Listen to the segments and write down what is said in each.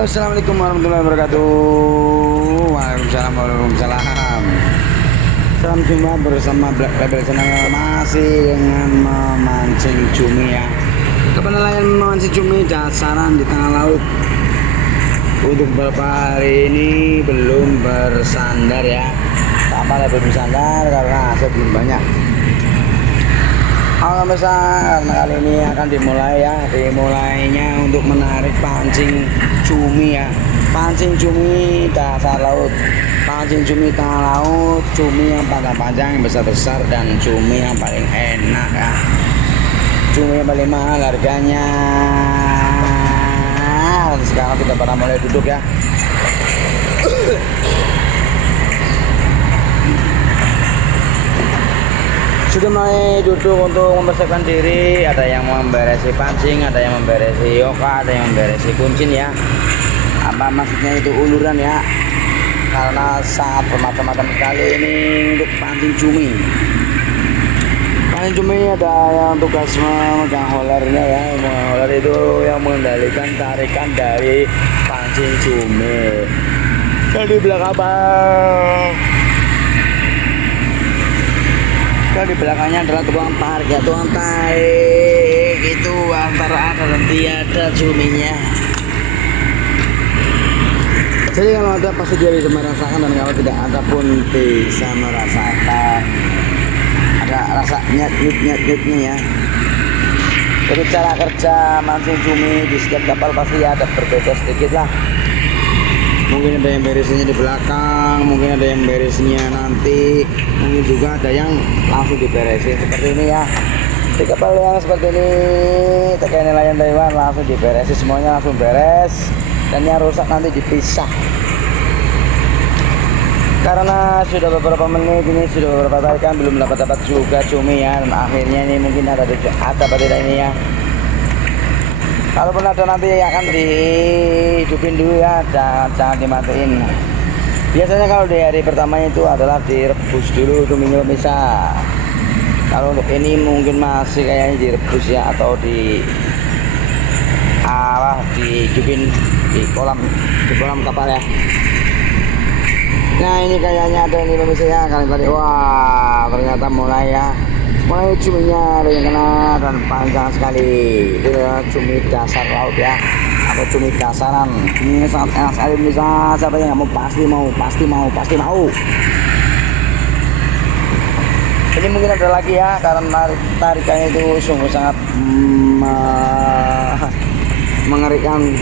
Assalamualaikum warahmatullahi wabarakatuh. Waalaikumsalam warahmatullahi wabarakatuh. Salam jumpa bersama Black Label Channel, masih dengan memancing cumi ya. Nelayan memancing cumi dasaran di tengah laut. Untuk beberapa hari ini belum bersandar ya. Kapalnya belum bersandar karena hasil belum banyak. Halo besar, karena kali ini akan dimulai ya. Dimulainya untuk menarik pancing cumi ya. Pancing cumi dasar laut, pancing cumi tengah laut, cumi yang panjang-panjang, yang besar-besar, dan cumi yang paling enak ya. Cumi yang paling mahal harganya. Sekarang kita pada mulai duduk ya. Sudah mulai duduk untuk membersihkan diri. Ada yang memberesi pancing, ada yang memberesi yoka, ada yang memberesi kuncin ya. Apa maksudnya itu uluran ya, karena sangat bermacam-macam sekali ini untuk pancing cumi. Pancing cumi ada yang tugas memegang holernya ya. Holer itu yang mengendalikan tarikan dari pancing cumi. Jadi belakang bang, di belakangnya adalah tukang tarik ya, tukang tarik itu antara ada dan tiada cuminya. Jadi kalau ada pasti dia bisa merasakan, dan kalau tidak ada pun bisa merasakan. Ada rasa nyet-nyetnya ya. Jadi cara kerja mancing cumi di setiap kapal pasti ada berbeda sedikit lah. Mungkin ada yang beresnya di belakang, mungkin ada yang beresnya nanti, mungkin juga ada yang langsung diberesin seperti ini ya. Di kapal yang seperti ini, tekan nelayan Taiwan langsung diberesin, semuanya langsung beres, dan yang rusak nanti dipisah. Karena sudah beberapa menit ini, sudah beberapa tarikan belum dapat juga cumi ya, dan akhirnya ini mungkin ada apa tidak ini ya. Kalaupun ada nanti akan dihidupin dulu ya, jangan dimatiin. Biasanya kalau di hari pertama itu adalah direbus dulu cuminya pemirsa. Kalau untuk ini mungkin masih kayaknya direbus ya, atau dihidupin di kolam kapal ya. Nah ini kayaknya ada ini pemirsa ya, kalian tadi wah ternyata mulai cuminya ada yang kena dan panjang sekali. Itu adalah cumi dasar laut ya, atau cumi dasaran. Cuminya sangat enak sekali bisa. Siapa yang nggak mau, pasti mau. Ini mungkin ada lagi ya, karena tarikannya itu sungguh sangat mengerikan.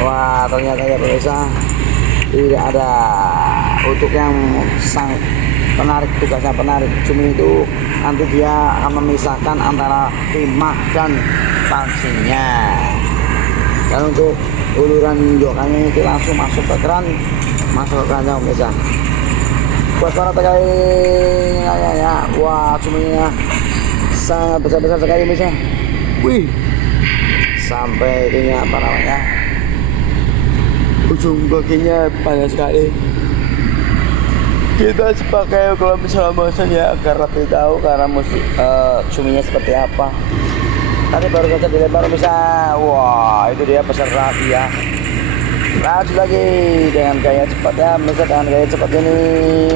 Wah ternyata ya pemirsa, tidak ada untuk yang sang penarik. Tugasnya penarik cumi itu nanti dia akan memisahkan antara timah dan pancingnya. Kalau untuk uluran jokanya itu langsung masuk ke keranjang pemirsa. Buat para TKI ya, wah cuminya sangat besar sekali pemirsa. Wih, sampai ini apa namanya, ujung kakinya panjang sekali. Kita sebagai kalau misalnya bahasanya agar lebih tahu karena cuminya seperti apa. Tadi baru saja dilempar bisa, wah itu dia besar lagi ya. Lanjut lagi dengan gaya cepat ya, misalnya dengan gaya cepat ini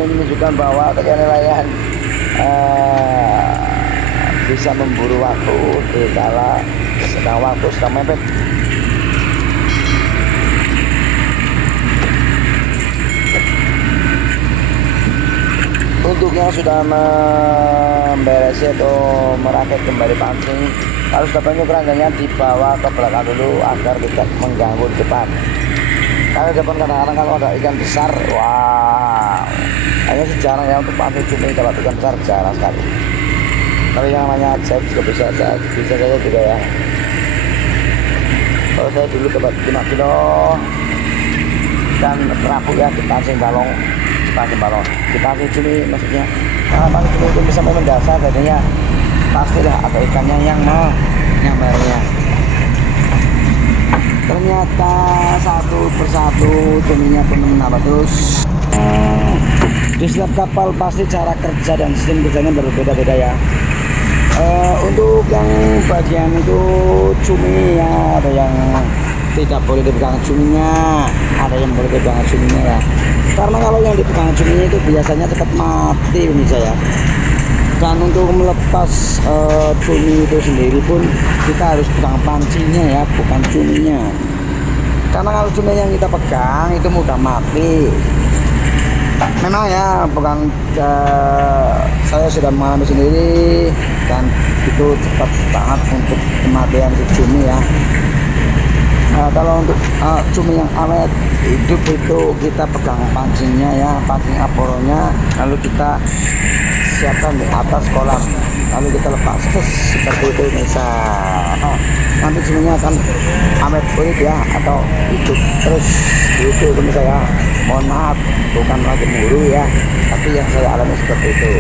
menunjukkan bahwa tekan nelayan bisa memburu waktu di kala sedang mepet. Untuk yang sudah memberesi atau merakit kembali pancing, harus dapatnya keranjangnya dibawa ke belakang dulu agar tidak mengganggu di depan. Karena depan kadang-kadang kalau ada ikan besar, wow, hanya sejarah ya untuk pancing cumi dapat ikan besar jarang sekali. Tapi yang namanya ajaib juga bisa saja juga ya. Kalau saya dulu dapat 5 kilo dan terapuk ya di pancing balong. Dipancing cumi maksudnya, karena pancing cumi itu bisa mendasar, jadinya pastilah ada ikannya yang mau nyambarnya. Ternyata satu persatu cuminya pun menambah terus. Di setiap kapal pasti cara kerja dan sistem kerjanya berbeda-beda ya. Untuk yang bagian itu cumi ya, ada yang tidak boleh dipegang cuminya. Ada yang boleh dipegang cuminya ya, karena kalau yang dipegang cuminya itu biasanya cepat mati pemirsa ya. Dan untuk melepas cumi itu sendiri pun kita harus pegang pancinya ya, bukan cuminya. Karena kalau cumi yang kita pegang itu mudah mati. Memang ya, bukan saya sudah mengalami sendiri dan itu cepat banget untuk kematian si cumi ya. Kalau untuk cumi yang awet hidup itu kita pegang pancingnya ya, pancing aporonya, lalu kita siapkan di atas kolam, lalu kita lepas seperti itu bisa. Nanti cuminya akan awet kulit ya, atau hidup terus itu pemirsa ya. Mohon maaf, bukan lagi muru ya, tapi yang saya alami seperti itu.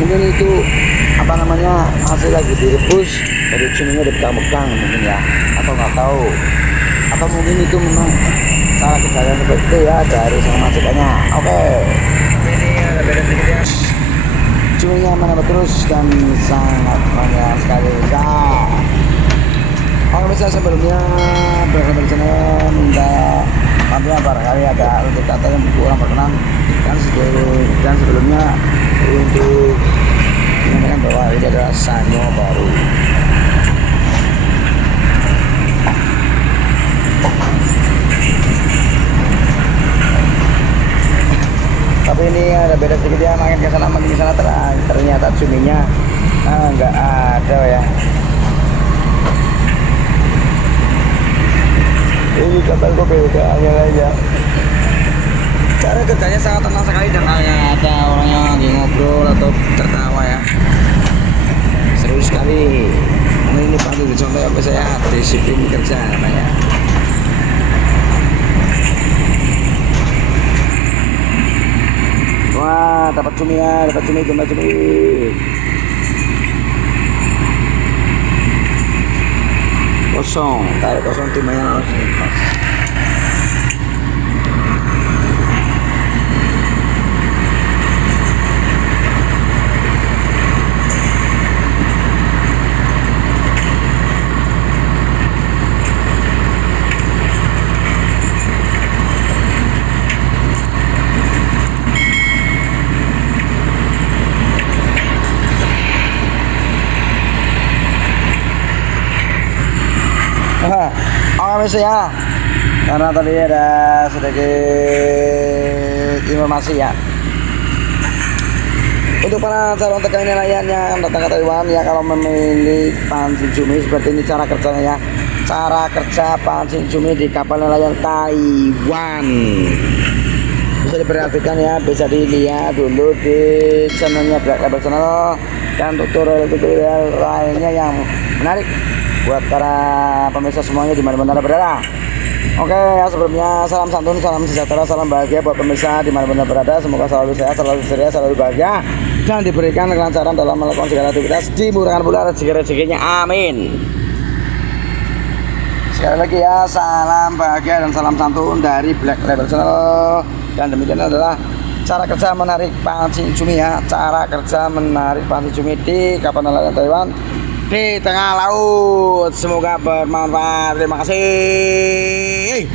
Mungkin itu apa namanya, hasil lagi direbus dari cuminya dipegang-pegang mungkin ya, atau nggak tahu, atau mungkin itu memang cara kejadian seperti itu ya dari sang majikannya. Oke, ini ada beda sedikit ya. Cuminya mana terus dan sangat banyak sekali ya. Oke, bisa sebelumnya bersabar channel minta maaf ya, barangkali ada untuk kata yang kurang berkenan, dan sebelumnya untuk menyampaikan bahwa ini adalah Sanyo baru. Tapi ini ada beda sedikit ya, makin ke sana makin ke sana ternyata cuminya nggak ada ya. Ini kata gue beda aja. Cara kerjanya sangat tenang sekali dan ada orang yang lagi ngobrol atau tertawa ya. Seru sekali. Ini patut dicontoh apa saya, disiplin kerja namanya. Wah, dapat cumi ya, dapat cumi. Kosong, tarik kosong, timnya langsung lepas. Oke ya, karena tadi ada sedikit informasi ya untuk para calon TKI nelayan yang datang ke Taiwan ya. Kalau memilih pancing cumi seperti ini cara kerjanya ya, cara kerja pancing cumi di kapal nelayan Taiwan bisa diperhatikan ya, bisa dilihat dulu di channelnya Black Label Channel dan tutorial lainnya yang menarik buat para pemirsa semuanya di mana-mana berada. Oke ya, sebelumnya salam santun, salam sejahtera, salam bahagia buat pemirsa di mana-mana berada. Semoga selalu sehat, selalu ceria, selalu bahagia dan diberikan kelancaran dalam melakukan segala aktivitas, dimurahkan pula rezeki-rezekinya, amin. Sekali lagi ya, salam bahagia dan salam santun dari Black Label Channel. Dan demikian adalah cara kerja menarik pancing cumi ya, cara kerja menarik pancing cumi di kapal nelayan Taiwan di tengah laut. Semoga bermanfaat. Terima kasih.